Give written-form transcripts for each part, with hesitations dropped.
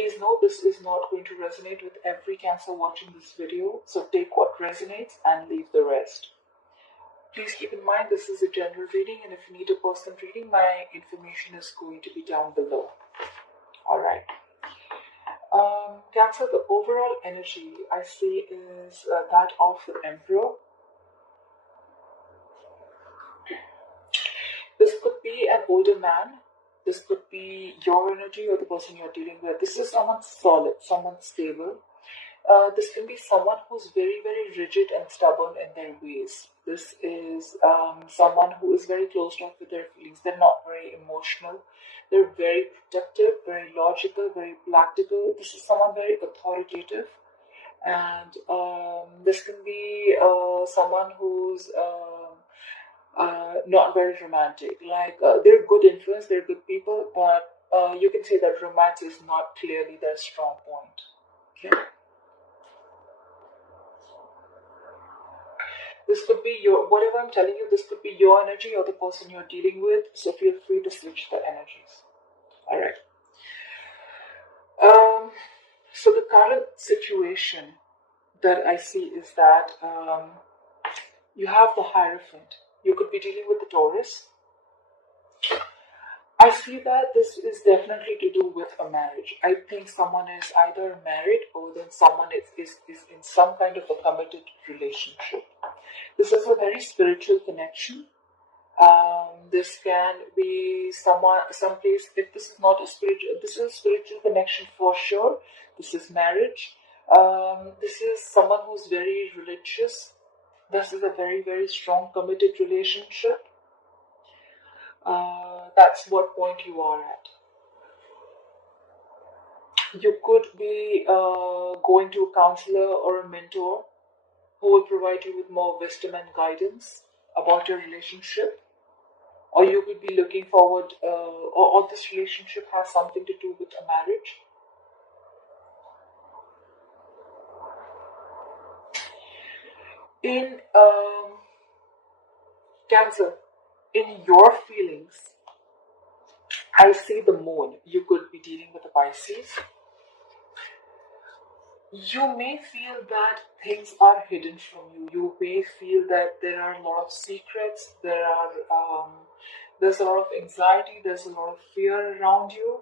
Please know this is not going to resonate with every Cancer watching this video, so take what resonates and leave the rest. Please keep in mind this is a general reading, and if you need a personal reading, my information is going to be down below. Alright. Cancer, the overall energy I see is that of the Emperor. This could be an older man. This could be your energy or the person you're dealing with. This is someone solid, someone stable. This can be someone who's very, very rigid and stubborn in their ways. This is someone who is very closed off with their feelings. They're not very emotional. They're very protective, very logical, very practical. This is someone very authoritative. And this can be someone who's not very romantic. Like, they're good influence, they're good people, but you can say that romance is not clearly their strong point. Okay. This could be your, whatever I'm telling you, this could be your energy or the person you're dealing with, so feel free to switch the energies. Alright. So the current situation that I see is that you have the Hierophant. You could be dealing with the Taurus. I see that this is definitely to do with a marriage. I think someone is either married or then someone is in some kind of a committed relationship. This is a very spiritual connection. This can be someplace, if this is not a spiritual, this is a spiritual connection for sure. This is marriage. This is someone who's very religious. This is a very, very strong committed relationship. That's what point you are at. You could be going to a counselor or a mentor who will provide you with more wisdom and guidance about your relationship. Or you could be looking forward, or this relationship has something to do with a marriage. In Cancer, in your feelings, I see the moon. You could be dealing with a Pisces. You may feel that things are hidden from you. You may feel that there are a lot of secrets. There's a lot of anxiety. There's a lot of fear around you.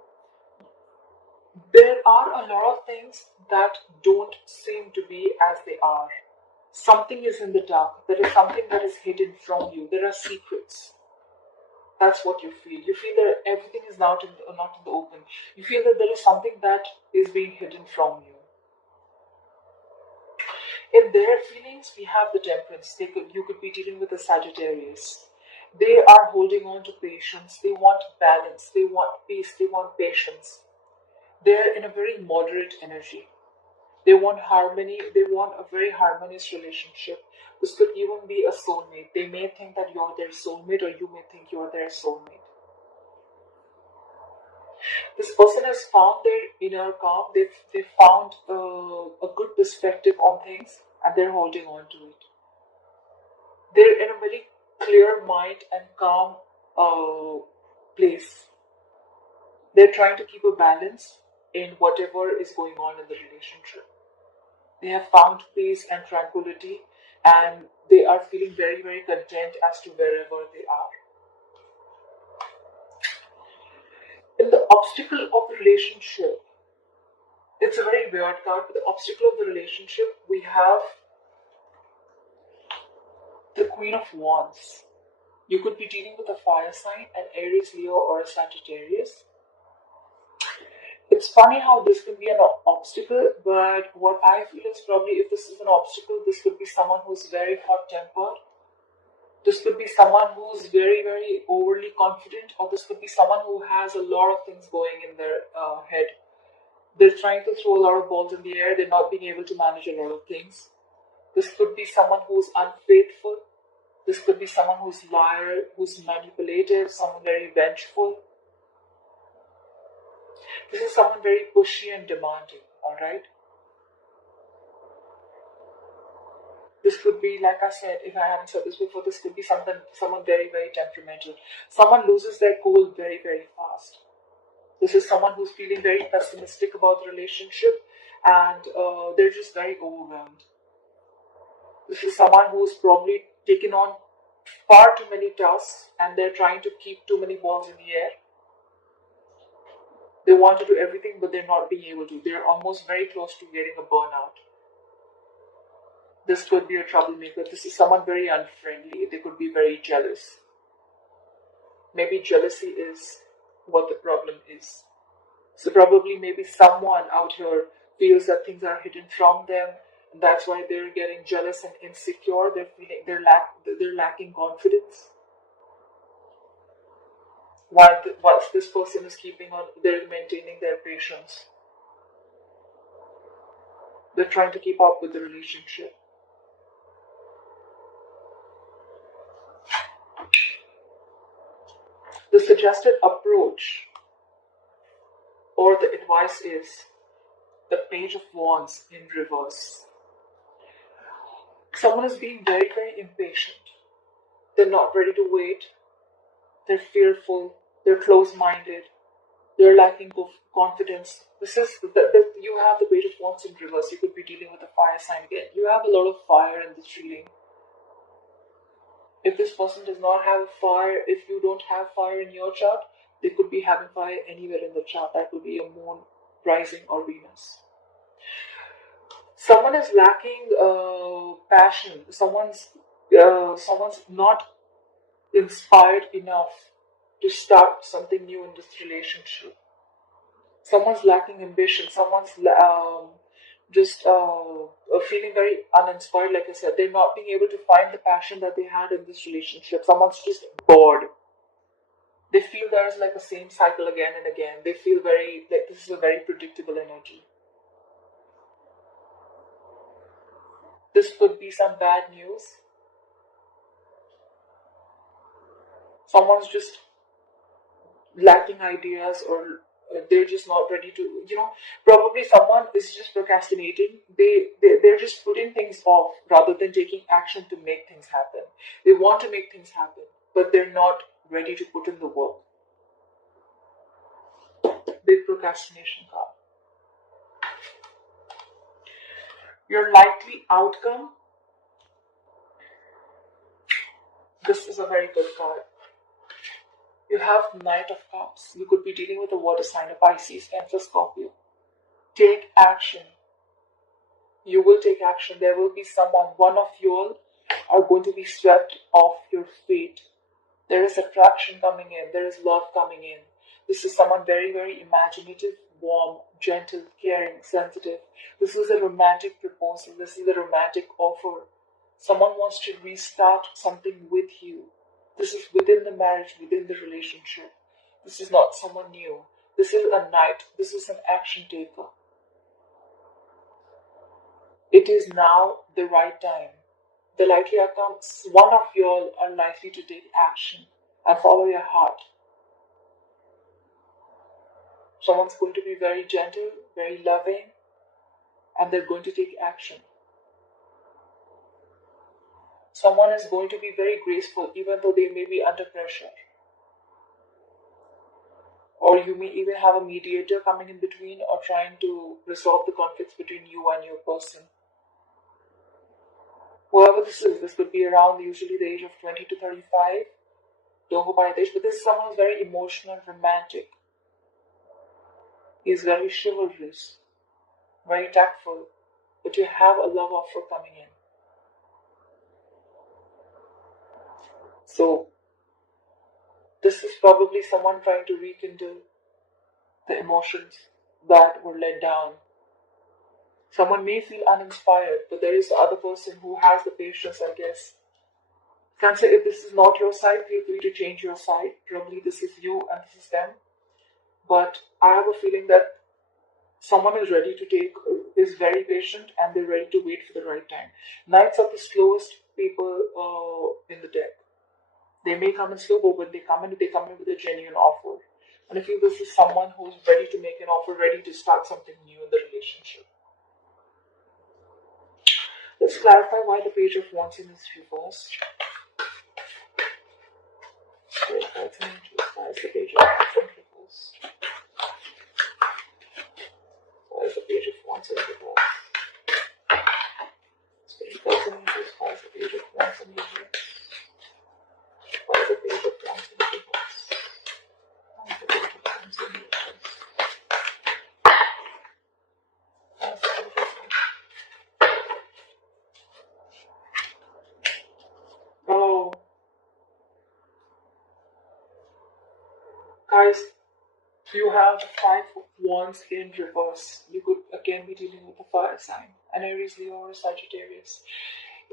There are a lot of things that don't seem to be as they are. Something is in the dark. There is something that is hidden from you. There are secrets. That's what you feel. You feel that everything is not in the open. You feel that there is something that is being hidden from you. In their feelings, we have the Temperance. You could be dealing with a Sagittarius. They are holding on to patience. They want balance. They want peace. They want patience. They're in a very moderate energy. They want harmony. They want a very harmonious relationship. This could even be a soulmate. They may think that you're their soulmate, or you may think you're their soulmate. This person has found their inner calm. They've found a good perspective on things, and they're holding on to it. They're in a very clear mind and calm place. They're trying to keep a balance in whatever is going on in the relationship. They have found peace and tranquility, and they are feeling very, very content as to wherever they are. In the obstacle of the relationship, it's a very weird card, but the obstacle of the relationship, we have the Queen of Wands. You could be dealing with a fire sign, an Aries, Leo, or a Sagittarius. It's funny how this can be an obstacle, but what I feel is probably if this is an obstacle, this could be someone who's very hot-tempered. This could be someone who's very, very overly confident, or this could be someone who has a lot of things going in their head. They're trying to throw a lot of balls in the air. They're not being able to manage a lot of things. This could be someone who's unfaithful. This could be someone who's liar, who's manipulative, someone very vengeful. This is someone very pushy and demanding, alright? This could be, like I said, if I haven't said this before, this could be someone very, very temperamental. Someone loses their cool very, very fast. This is someone who's feeling very pessimistic about the relationship, and they're just very overwhelmed. This is someone who's probably taken on far too many tasks, and they're trying to keep too many balls in the air. They want to do everything, but they're not being able to. They're almost very close to getting a burnout. This could be a troublemaker. This is someone very unfriendly. They could be very jealous. Maybe jealousy is what the problem is. So probably maybe someone out here feels that things are hidden from them, and that's why they're getting jealous and insecure. They're feeling they're lacking confidence. Whilst this person is they're maintaining their patience. They're trying to keep up with the relationship. The suggested approach or the advice is the Page of Wands in reverse. Someone is being very, very impatient. They're not ready to wait. They're fearful. They're close-minded. They're lacking confidence. This is you have the Page of Wands in reverse. You could be dealing with a fire sign again. You have a lot of fire in this reading. If this person does not have fire, if you don't have fire in your chart, they could be having fire anywhere in the chart. That could be a moon, rising, or Venus. Someone is lacking passion. Someone's not inspired enough to start something new in this relationship. Someone's lacking ambition. Someone's feeling very uninspired. Like I said, they're not being able to find the passion that they had in this relationship. Someone's just bored. They feel there's like a same cycle again and again. They feel very like this is a very predictable energy. This could be some bad news. Someone's just lacking ideas, or they're just not ready to, probably someone is just procrastinating. They're just putting things off rather than taking action to make things happen. They want to make things happen, but they're not ready to put in the work. Big procrastination card. Your likely outcome. This is a very good card. You have Knight of Cups. You could be dealing with a water sign, a Pisces, Cancer, Scorpio. Take action. You will take action. There will be someone, one of you all are going to be swept off your feet. There is attraction coming in. There is love coming in. This is someone very, very imaginative, warm, gentle, caring, sensitive. This is a romantic proposal. This is a romantic offer. Someone wants to restart something with you. This is within the marriage, within the relationship. This is not someone new. This is a knight. This is an action taker. It is now the right time. The likely outcomes, one of you all are likely to take action and follow your heart. Someone's going to be very gentle, very loving, and they're going to take action. Someone is going to be very graceful, even though they may be under pressure. Or you may even have a mediator coming in between or trying to resolve the conflicts between you and your person. Whoever this is, this could be around usually the age of 20 to 35. Don't go by the age, but this is someone who's very emotional, romantic. He's very chivalrous, very tactful, but you have a love offer coming in. So, this is probably someone trying to rekindle the emotions that were let down. Someone may feel uninspired, but there is the other person who has the patience, I guess. Cancer, if this is not your side, feel free to change your side. Probably this is you and this is them. But I have a feeling that someone is is very patient, and they're ready to wait for the right time. Knights are the slowest people in the deck. They may come in slow, but when they come in with a genuine offer. And I feel this is someone who's ready to make an offer, ready to start something new in the relationship. Let's clarify why the Page of Wands in is reversed. Why is the Page of Wands in reverse? Guys, you have the Five of Wands in reverse. You could again be dealing with a fire sign, an Aries, Leo, or Sagittarius.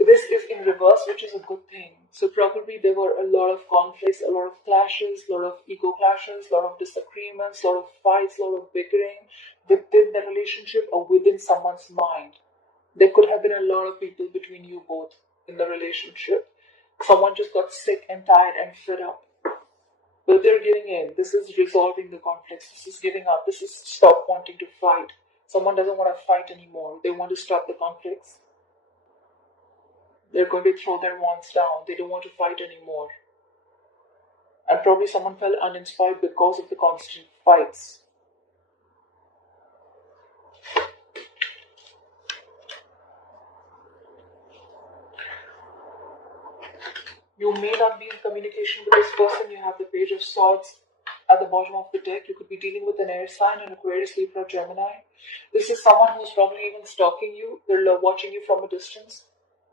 This is in reverse, which is a good thing. So probably there were a lot of conflicts, a lot of clashes, a lot of ego clashes, a lot of disagreements, a lot of fights, a lot of bickering within the relationship or within someone's mind. There could have been a lot of people between you both in the relationship. Someone just got sick and tired and fed up. But they're giving in. This is resolving the conflicts. This is giving up. This is stop wanting to fight. Someone doesn't want to fight anymore. They want to stop the conflicts. They're going to throw their wands down. They don't want to fight anymore. And probably someone felt uninspired because of the constant fights. You may not be in communication with this person. You have the Page of Swords at the bottom of the deck. You could be dealing with an air sign, an Aquarius, Libra, Gemini. This is someone who's probably even stalking you. They're watching you from a distance.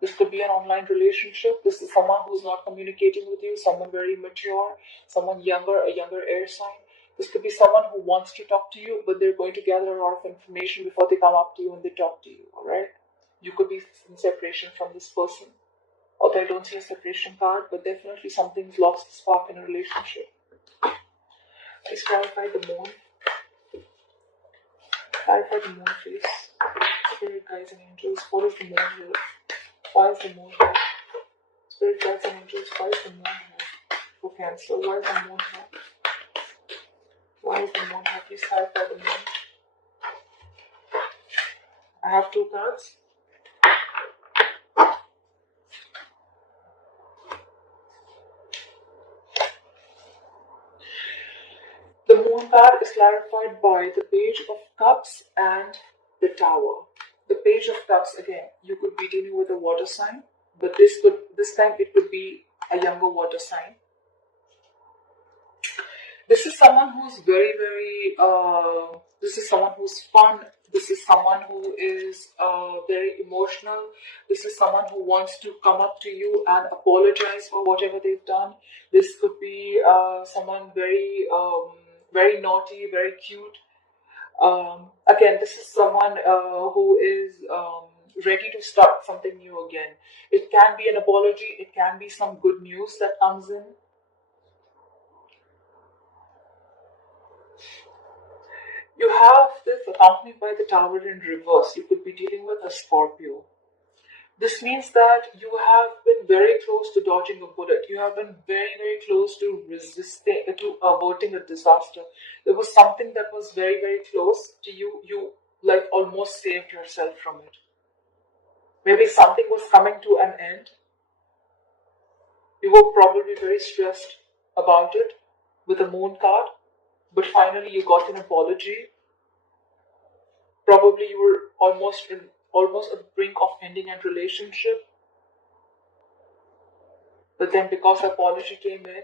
This could be an online relationship. This is someone who's not communicating with you, someone very mature, someone younger, a younger air sign. This could be someone who wants to talk to you, but they're going to gather a lot of information before they come up to you and they talk to you, alright? You could be in separation from this person. Although I don't see a separation card, but definitely something's lost the spark in a relationship. Please clarify the moon. Clarify the moon, please. Spirit, guides, and angels. What is the moon here? Why is the moon here? Spirit, guides, and angels. Why is the moon here? For Cancer. Why is the moon here? Why is the moon here? Please clarify the moon. I have two cards. The moon card is clarified by the Page of Cups and the Tower. The Page of Cups, again, you could be dealing with a water sign, but this time it could be a younger water sign. This is someone who's very, very, this is someone who's fun. This is someone who is very emotional. This is someone who wants to come up to you and apologize for whatever they've done. This could be someone very, very naughty, very cute. Again, this is someone who is ready to start something new again. It can be an apology. It can be some good news that comes in. You have this accompanied by the Tower in reverse. You could be dealing with a Scorpio. This means that you have been very close to dodging a bullet. You have been very, very close to resisting, to averting a disaster. There was something that was very, very close to you. You like almost saved yourself from it. Maybe something was coming to an end. You were probably very stressed about it with a moon card. But finally you got an apology. Probably you were almost at the brink of ending a relationship. But then because the apology came in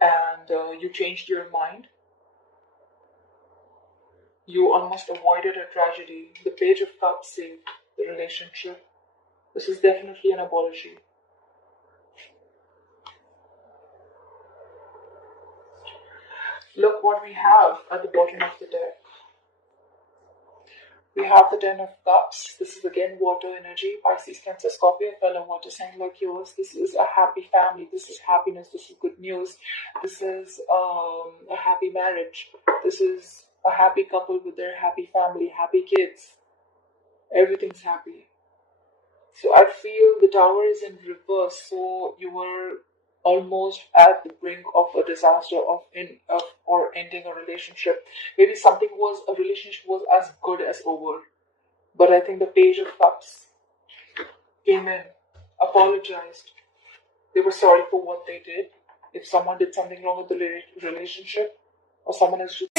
and you changed your mind, you almost avoided a tragedy. The Page of Cups saved the relationship. This is definitely an apology. Look what we have at the bottom of the deck. We have the Ten of Cups. This is again water energy. Pisces, Cancer, Scorpio, fellow water sign like yours. This is a happy family. This is happiness. This is good news. This is a happy marriage. This is a happy couple with their happy family, happy kids. Everything's happy. So I feel the Tower is in reverse. So you were almost at the brink of a disaster or ending a relationship. Maybe a relationship was as good as over. But I think the Page of Cups came in, apologized. They were sorry for what they did. If someone did something wrong with the relationship, or someone is just